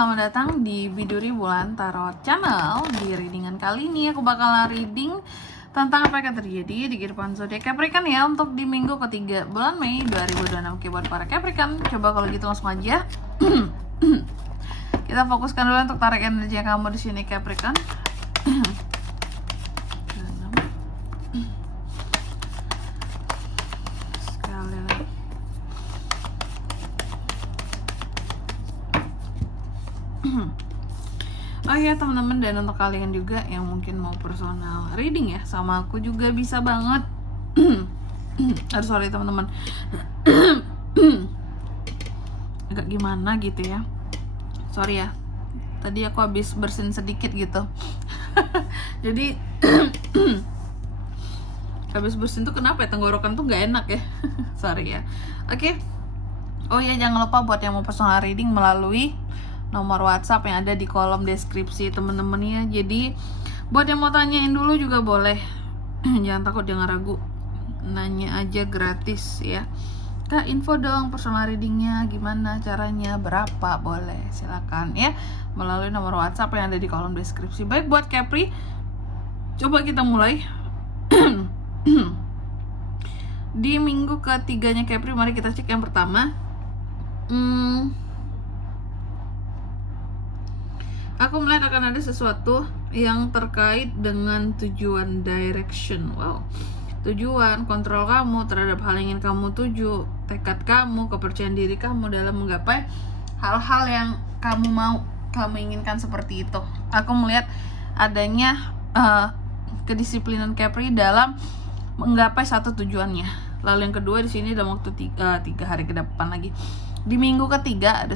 selamat datang di Biduri Bulan Tarot Channel. Di readingan kali ini aku bakalan reading tentang apa yang akan terjadi di kehidupan zodiak Capricorn ya untuk di minggu ketiga bulan Mei 2026. Oke, buat para Capricorn, coba kalau gitu langsung aja kita fokuskan dulu untuk tarik energi yang kamu di sini Capricorn. Oh ya teman-teman, dan untuk kalian juga yang mungkin mau personal reading ya sama aku juga bisa banget. Aduh sorry teman-teman, agak gimana gitu ya, sorry ya, tadi aku habis bersin sedikit gitu. Jadi habis bersin tuh kenapa ya, tenggorokan tuh nggak enak ya. Sorry ya. Oke. Oh ya, jangan lupa buat yang mau personal reading melalui nomor WhatsApp yang ada di kolom deskripsi temen-temen ya. Jadi buat yang mau tanyain dulu juga boleh. Jangan takut, jangan ragu, nanya aja gratis ya. Kak, info dong personal readingnya gimana caranya, berapa, boleh silakan ya melalui nomor WhatsApp yang ada di kolom deskripsi. Baik, buat Capri, coba kita mulai. Di minggu ketiganya Capri, mari kita cek yang pertama. Aku melihat akan ada sesuatu yang terkait dengan tujuan, direction. Wow, tujuan, kontrol kamu terhadap hal yang ingin kamu tuju, tekad kamu, kepercayaan diri kamu dalam menggapai hal-hal yang kamu mau, kamu inginkan seperti itu. Aku melihat adanya kedisiplinan Capri dalam menggapai satu tujuannya. Lalu yang kedua di sini dalam waktu 3 hari ke depan lagi. Di minggu ketiga,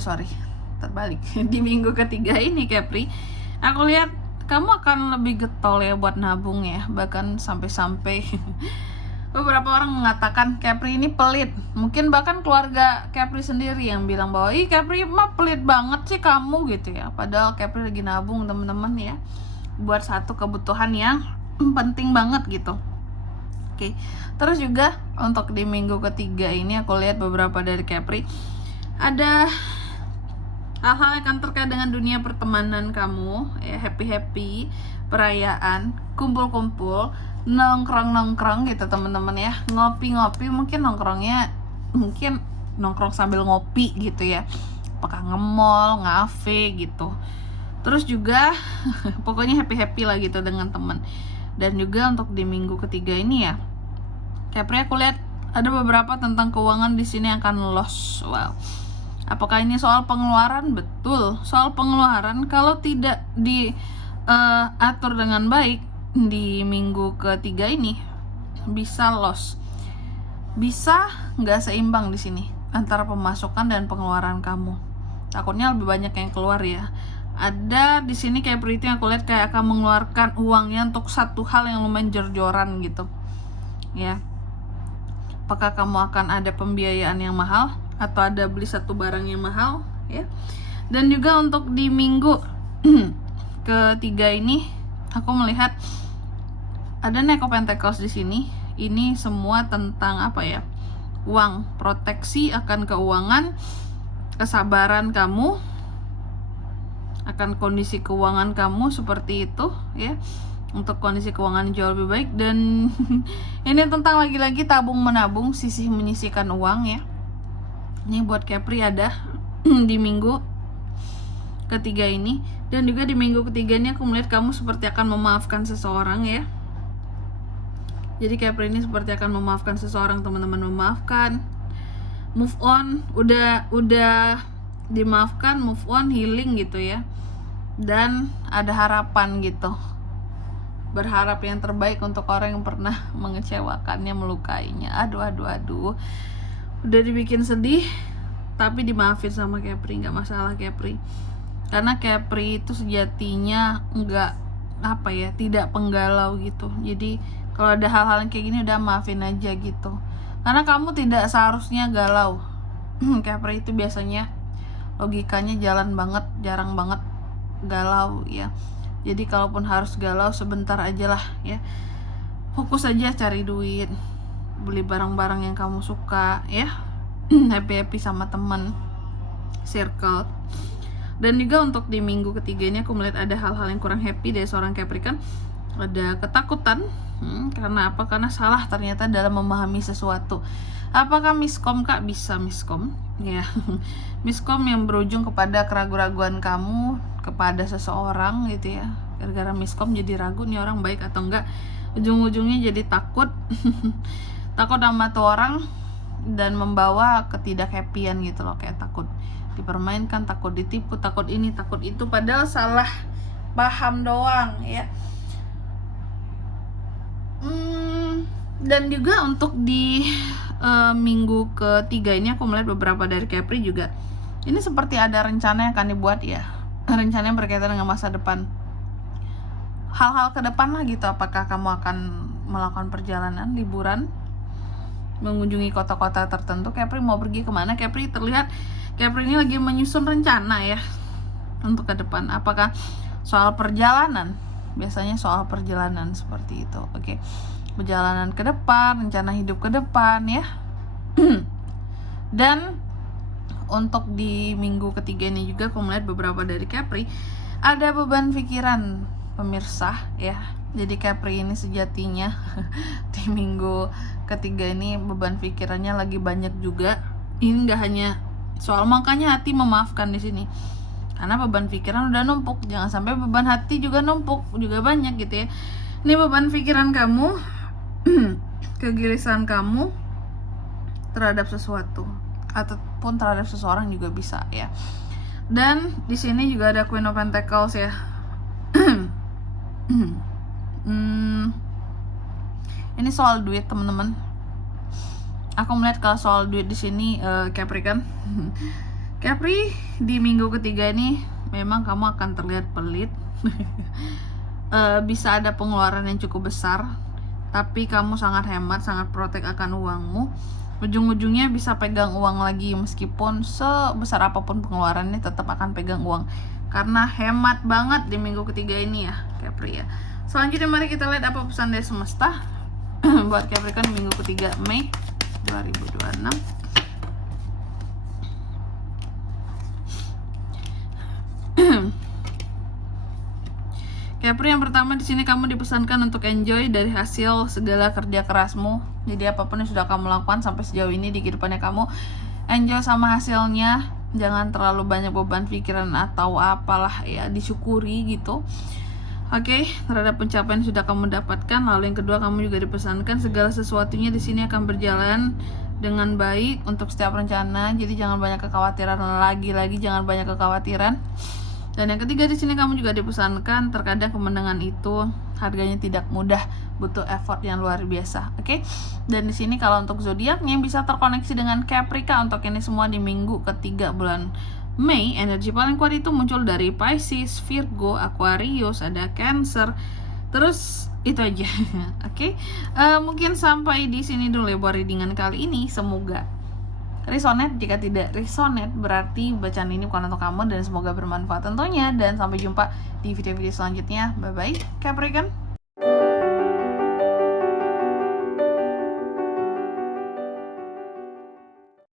terbalik. Di minggu ketiga ini Capri, aku lihat kamu akan lebih getol ya buat nabung ya. Bahkan sampai-sampai beberapa orang mengatakan Capri ini pelit. Mungkin bahkan keluarga Capri sendiri yang bilang bahwa ih Capri mah pelit banget sih kamu gitu ya. Padahal Capri lagi nabung teman-teman ya, buat satu kebutuhan yang penting banget gitu. Oke. Terus juga untuk di minggu ketiga ini aku lihat beberapa dari Capri ada hal-hal yang akan terkait dengan dunia pertemanan kamu ya, happy perayaan, kumpul-kumpul, nongkrong gitu teman-teman ya, ngopi-ngopi, mungkin nongkrong sambil ngopi gitu ya, apakah nge-mall, ngafe gitu. Terus juga pokoknya happy lah gitu dengan teman. Dan juga untuk di minggu ketiga ini ya Capri, aku lihat ada beberapa tentang keuangan di sini yang akan loss. Wow. Apakah ini soal pengeluaran? Betul, soal pengeluaran. Kalau tidak diatur dengan baik di minggu ketiga ini bisa loss, bisa nggak seimbang di sini antara pemasukan dan pengeluaran kamu. Takutnya lebih banyak yang keluar ya. Ada di sini kayak berita yang aku lihat kayak akan mengeluarkan uangnya untuk satu hal yang lumayan jor-joran gitu ya. Apakah kamu akan ada pembiayaan yang mahal atau ada beli satu barang yang mahal ya. Dan juga untuk di minggu ketiga ini aku melihat ada Knight of Pentacles di sini. Ini semua tentang apa ya, uang, proteksi akan keuangan, kesabaran kamu akan kondisi keuangan kamu seperti itu ya, untuk kondisi keuangan jauh lebih baik. Dan ini tentang lagi-lagi tabung menabung, sisih menyisihkan uang ya. Ini buat Capri ada di minggu ketiga ini. Dan juga di minggu ketiga ini aku melihat kamu seperti akan memaafkan seseorang ya. Jadi Capri ini seperti akan memaafkan seseorang teman-teman, memaafkan, move on, udah dimaafkan, move on, healing gitu ya. Dan ada harapan gitu, berharap yang terbaik untuk orang yang pernah mengecewakannya, melukainya. Aduh, udah dibikin sedih tapi dimaafin sama Capri, nggak masalah Capri, karena Capri itu sejatinya nggak tidak penggalau gitu. Jadi kalau ada hal-hal yang kayak gini udah maafin aja gitu, karena kamu tidak seharusnya galau. Capri itu biasanya logikanya jalan banget, jarang banget galau ya. Jadi kalaupun harus galau sebentar aja lah ya, fokus aja cari duit, beli barang-barang yang kamu suka ya, happy sama teman, circle. Dan juga untuk di minggu ketiga ini aku melihat ada hal-hal yang kurang happy dari seorang Capricorn. Ada ketakutan. Karena apa? Karena salah ternyata dalam memahami sesuatu. Apakah miskom Kak? Bisa miskom ya. Miskom yang berujung kepada keraguan-raguan kamu kepada seseorang gitu ya. Gara-gara miskom jadi ragu nih orang baik atau enggak. Ujung-ujungnya jadi takut. Takut sama tuh orang dan membawa ketidak-happyan gitu loh. Kayak takut dipermainkan, takut ditipu, takut ini, takut itu, padahal salah paham doang ya. Dan juga untuk di minggu ketiga ini aku melihat beberapa dari Capri juga ini seperti ada rencana yang akan dibuat ya, rencana yang berkaitan dengan masa depan, hal-hal ke depan lah gitu. Apakah kamu akan melakukan perjalanan liburan, mengunjungi kota-kota tertentu? Capri mau pergi kemana? Capri terlihat Capri ini lagi menyusun rencana ya untuk ke depan. Apakah soal perjalanan? Biasanya soal perjalanan seperti itu. Oke. Perjalanan ke depan, rencana hidup ke depan ya. Dan untuk di minggu ketiga ini juga aku melihat beberapa dari Capri ada beban pikiran pemirsa ya. Jadi Capri ini sejatinya di minggu ketiga ini beban pikirannya lagi banyak juga. Ini nggak hanya soal, makanya hati memaafkan di sini. Karena beban pikiran udah numpuk, jangan sampai beban hati juga numpuk, juga banyak gitu ya. Ini beban pikiran kamu, kegelisahan kamu terhadap sesuatu ataupun terhadap seseorang juga bisa ya. Dan di sini juga ada Queen of Pentacles ya. Ini soal duit teman-teman. Aku melihat kalau soal duit di sini Capri kan. Capri di minggu ketiga ini memang kamu akan terlihat pelit. Bisa ada pengeluaran yang cukup besar, tapi kamu sangat hemat, sangat protek akan uangmu. Ujung-ujungnya bisa pegang uang lagi, meskipun sebesar apapun pengeluarannya tetap akan pegang uang. Karena hemat banget di minggu ketiga ini ya Capri ya. Selanjutnya mari kita lihat apa pesan dari semesta buat Capricorn minggu ketiga Mei 2026. Capri, yang pertama di sini kamu dipesankan untuk enjoy dari hasil segala kerja kerasmu. Jadi apapun yang sudah kamu lakukan sampai sejauh ini di kehidupannya kamu, enjoy sama hasilnya. Jangan terlalu banyak beban pikiran atau apalah ya, disyukuri gitu. Oke, terhadap pencapaian yang sudah kamu dapatkan. Lalu yang kedua, kamu juga dipesankan segala sesuatunya di sini akan berjalan dengan baik untuk setiap rencana. Jadi jangan banyak kekhawatiran, lagi-lagi jangan banyak kekhawatiran. Dan yang ketiga di sini kamu juga dipesankan terkadang kemenangan itu harganya tidak mudah, butuh effort yang luar biasa. Oke. Dan di sini kalau untuk zodiaknya bisa terkoneksi dengan Capricorn untuk ini semua di minggu ketiga bulan Mei. Energi paling kuat itu muncul dari Pisces, Virgo, Aquarius, ada Cancer. Terus itu aja. Oke. Mungkin sampai di sini dulu ya buat readingan kali ini. Semoga resonate. Jika tidak resonate berarti bacaan ini bukan untuk kamu, dan semoga bermanfaat tentunya. Dan sampai jumpa di video-video selanjutnya. Bye bye Capricorn.